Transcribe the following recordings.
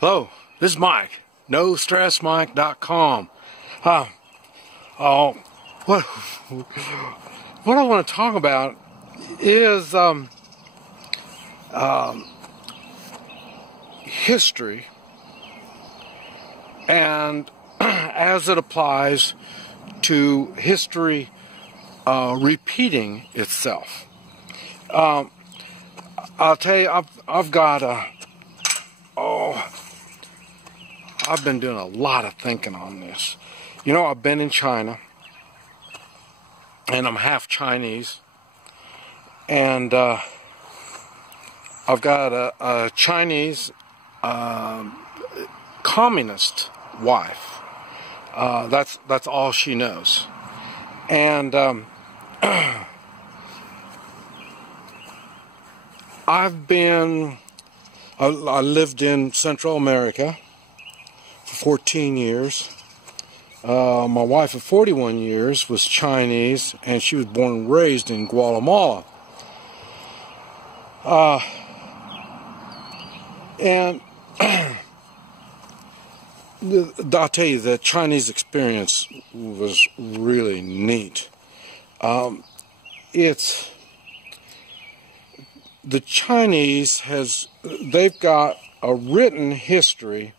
Hello, this is Mike, NoStressMike.com. What I want to talk about is history, and as it applies to history repeating itself. I'll tell you, I've been doing a lot of thinking on this. You know, I've been in China, and I'm half Chinese, and I've got a Chinese communist wife. That's all she knows, and I lived in Central America for 14 years. My wife of 41 years was Chinese, and she was born and raised in Guatemala. And I'll tell you, the Chinese experience was really neat. The Chinese they've got a written history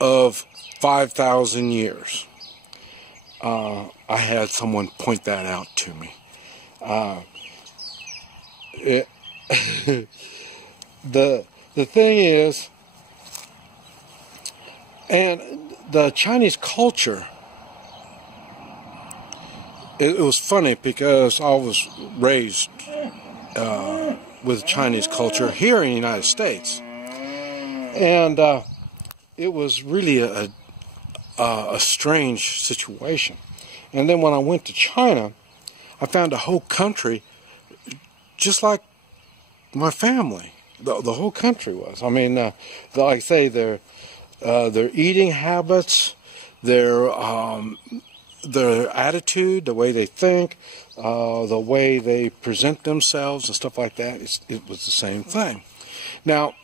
of 5,000 years. I had someone point that out to me. The thing is, and the Chinese culture, it was funny because I was raised with Chinese culture here in the United States, and it was really a strange situation. And then when I went to China, I found a whole country just like my family. The whole country was. I mean, like I say, their eating habits, their attitude, the way they think, the way they present themselves and stuff like that, it was the same thing. Now,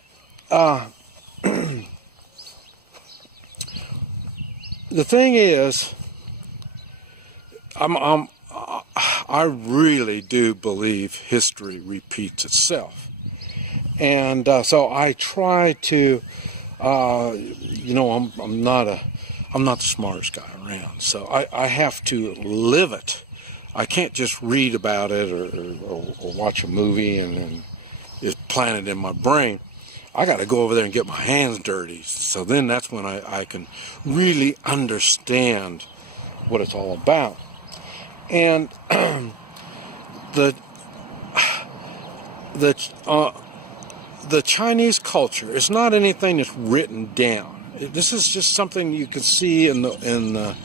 the thing is, I really do believe history repeats itself, and so I try to, you know, I'm not the smartest guy around, so I have to live it. I can't just read about it or watch a movie and just plant it in my brain. I got to go over there and get my hands dirty. So then that's when I can really understand what it's all about. And the Chinese culture is not anything that's written down. This is just something you can see in their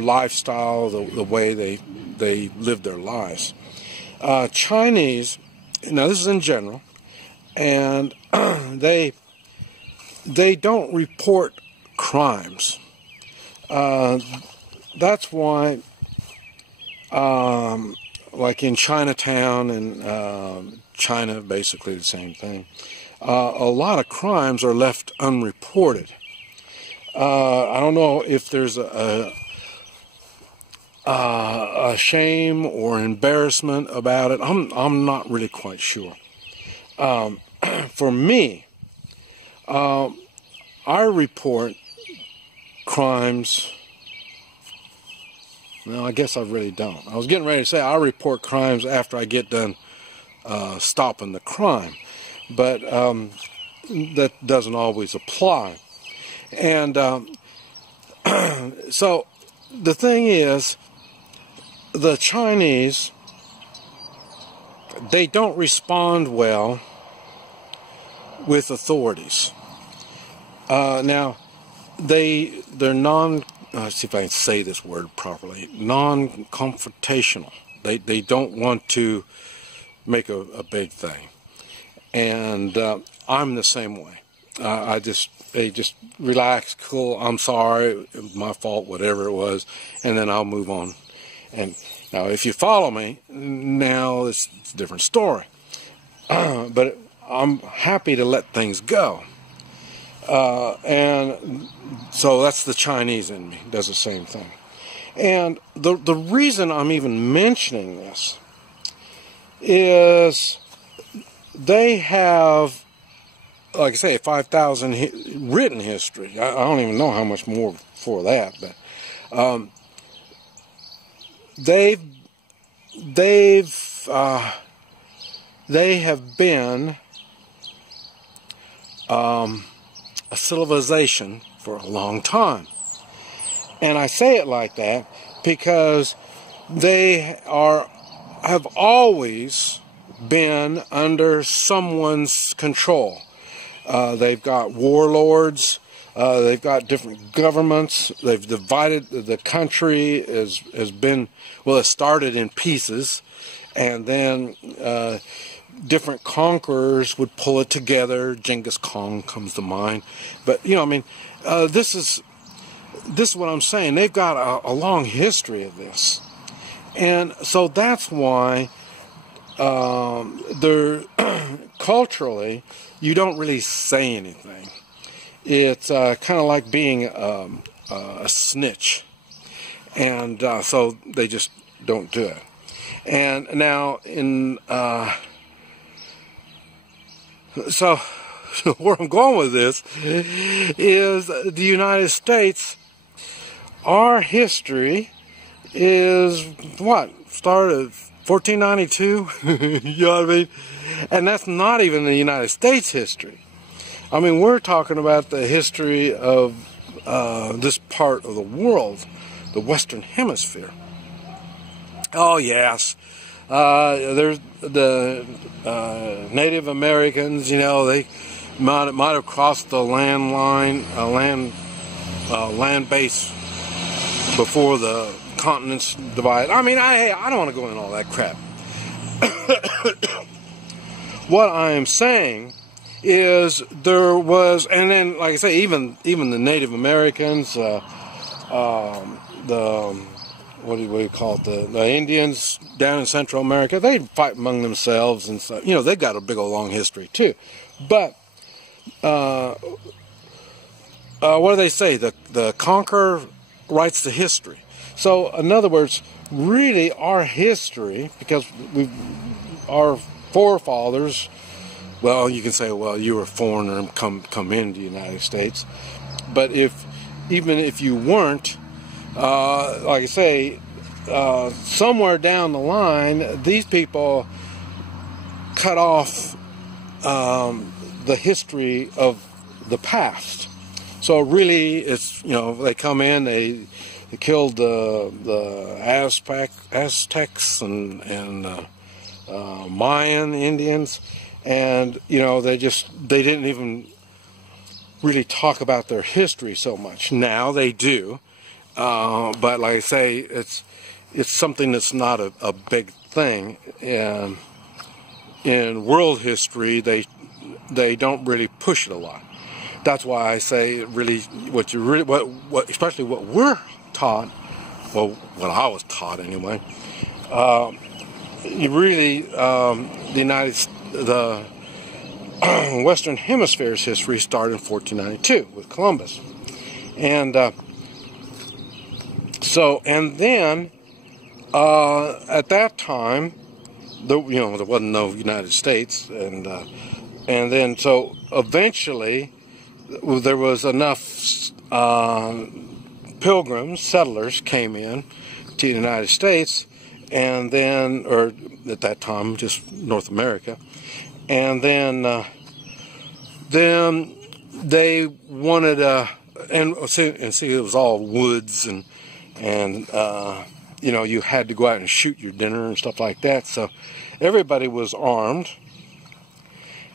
lifestyle, the way they live their lives. Chinese, now this is in general, and they don't report crimes. That's why, like in Chinatown and China, basically the same thing, a lot of crimes are left unreported. I don't know if there's a shame or embarrassment about it. I'm not really quite sure. For me, I report crimes. Well, I guess I really don't. I was getting ready to say I report crimes after I get done stopping the crime, but that doesn't always apply. And so the thing is, the Chinese, they don't respond well with authorities. Now, they're let's see if I can say this word properly, non-confrontational. They don't want to make a big thing. And I'm the same way. They just relax, cool, I'm sorry, it was my fault, whatever it was, and then I'll move on. And now if you follow me, now it's a different story. But I'm happy to let things go. And so that's the Chinese in me, does the same thing. And the reason I'm even mentioning this is they have, like I say, 5,000 written history. I don't even know how much more for that, but they have been a civilization for a long time. And I say it like that because they have always been under someone's control. They've got warlords, they've got different governments, they've divided the country, has been, well, it started in pieces, and then different conquerors would pull it together. Genghis Khan comes to mind. But, you know, I mean, this is what I'm saying. They've got a long history of this. And so that's why they're culturally, you don't really say anything. It's kind of like being a snitch. And so they just don't do it. And now in so where I'm going with this is the United States, our history is what? Started 1492? You know what I mean? And that's not even the United States history. I mean, we're talking about the history of this part of the world, the Western Hemisphere. Oh, yes. There's the Native Americans, you know, they might have crossed the land base before the continents divided. I mean, I don't want to go into all that crap. What I am saying is there was, and then, like I say, even the Native Americans, what do you call it, the Indians down in Central America, they'd fight among themselves and stuff. You know, they've got a big old long history too. But what do they say? The conqueror writes the history. So, in other words, really our history, because our forefathers, well, you can say, well, you were a foreigner and come into the United States. But even if you weren't, like I say, somewhere down the line, these people cut off the history of the past. So really, it's, you know, they come in, they killed the Aztecs and Mayan Indians, and you know, they didn't even really talk about their history so much. Now they do. But like I say, it's something that's not a big thing. In world history, they don't really push it a lot. That's why I say really what especially what we're taught, well, what I was taught anyway. You really the Western Hemisphere's history started in 1492 with Columbus, and so, and then at that time, there wasn't no United States, and then so eventually there was enough pilgrims, settlers came in to the United States, and then, or at that time just North America, and then they wanted and see it was all woods and you know, you had to go out and shoot your dinner and stuff like that. So everybody was armed,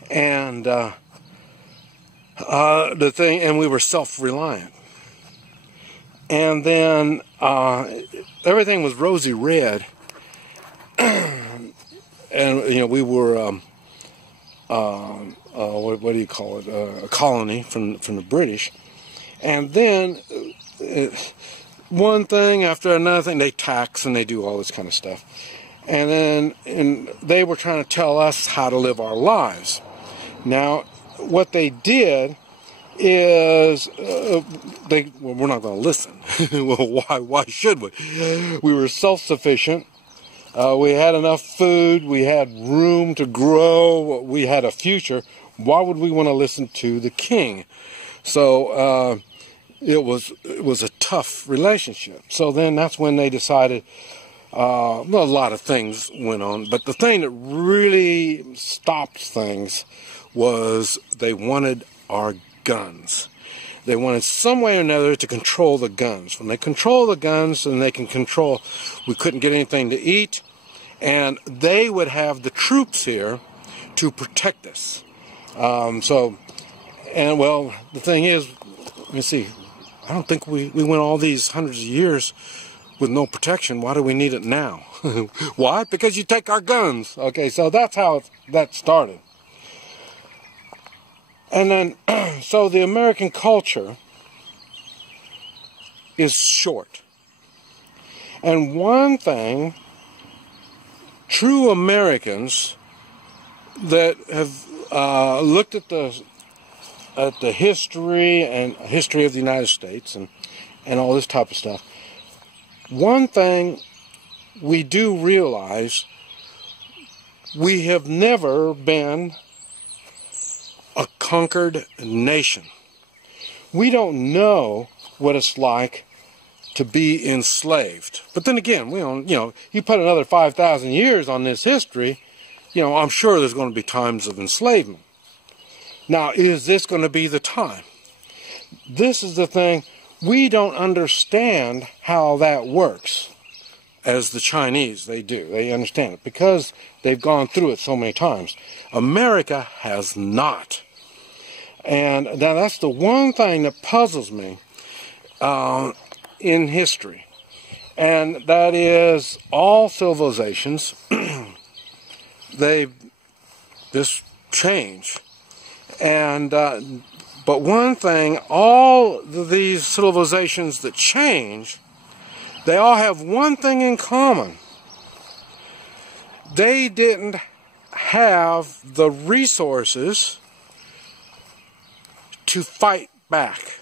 and and we were self-reliant. And then everything was rosy red, and you know, we were what do you call it? A colony from the British, and then. One thing after another thing, they tax and they do all this kind of stuff. And they were trying to tell us how to live our lives. Now, what they did is we're not going to listen. Well, why should we? We were self-sufficient. We had enough food. We had room to grow. We had a future. Why would we want to listen to the king? So it was a tough relationship. So then that's when they decided. Well, a lot of things went on, but the thing that really stopped things was they wanted our guns. They wanted some way or another to control the guns. When they control the guns, then they can control, we couldn't get anything to eat, and they would have the troops here to protect us. And well, the thing is, let me see, I don't think we went all these hundreds of years with no protection. Why do we need it now? Why? Because you take our guns. Okay, so that's how that started. And then, so the American culture is short. And one thing, true Americans that have looked at the history of the United States and all this type of stuff, one thing we do realize, we have never been a conquered nation. We don't know what it's like to be enslaved. But then again, we don't, you put another 5,000 years on this history, I'm sure there's going to be times of enslavement. Now, is this going to be the time? This is the thing. We don't understand how that works, as the Chinese, they do. They understand it because they've gone through it so many times. America has not. And now that's the one thing that puzzles me in history. And that is all civilizations, they just change. And but one thing, all these civilizations that change, they all have one thing in common. They didn't have the resources to fight back.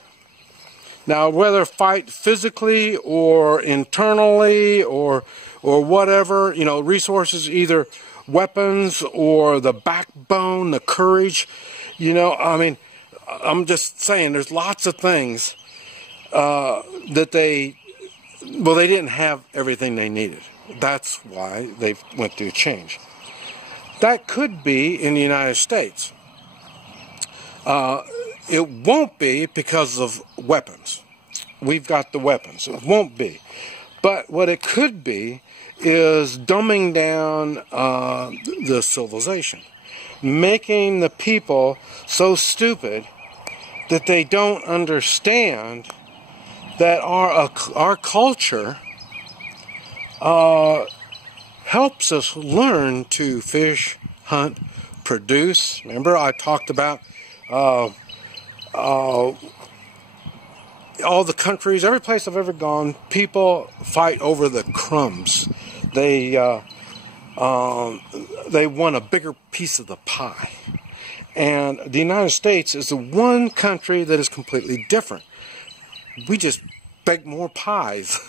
Now, whether fight physically or internally or whatever, resources, either weapons or the backbone, the courage, I'm just saying there's lots of things that they didn't have everything they needed. That's why they went through change. That could be in the United States. It won't be because of weapons. We've got the weapons. It won't be. But what it could be is dumbing down the civilization. Making the people so stupid that they don't understand that our culture helps us learn to fish, hunt, produce. Remember, I talked about all the countries, every place I've ever gone, people fight over the crumbs. They want a bigger piece of the pie. And the United States is the one country that is completely different. We just bake more pies,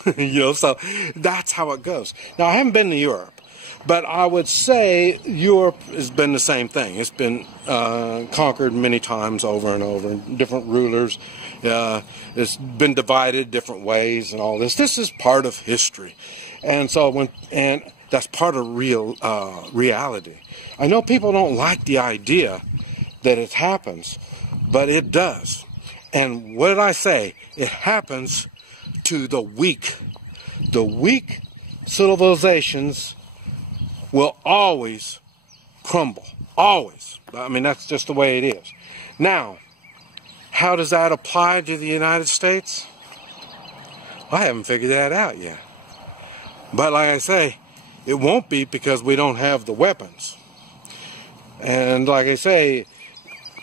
so that's how it goes. Now, I haven't been to Europe, but I would say Europe has been the same thing. It's been conquered many times over and over, different rulers. It's been divided different ways and all this. This is part of history. And so that's part of reality. I know people don't like the idea that it happens, but it does. And what did I say? It happens to the weak. The weak civilizations will always crumble. Always. I mean, that's just the way it is. Now, how does that apply to the United States? I haven't figured that out yet. But like I say, it won't be because we don't have the weapons. And like I say,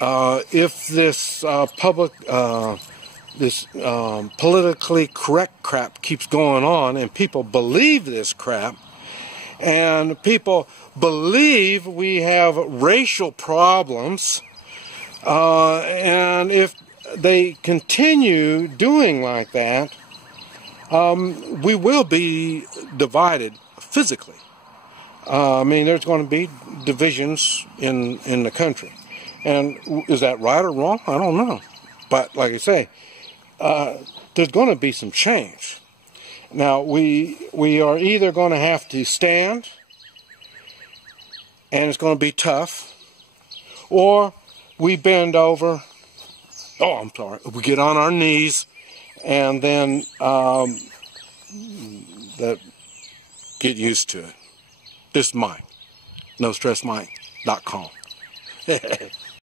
if this politically correct crap keeps going on and people believe this crap and people believe we have racial problems, and if they continue doing like that, we will be divided physically. I mean, there's going to be divisions in the country. And is that right or wrong? I don't know. But like I say, there's going to be some change. Now, we are either going to have to stand, and it's going to be tough, or we bend over, we get on our knees, and then get used to it. This is Mike, NoStressMike.com.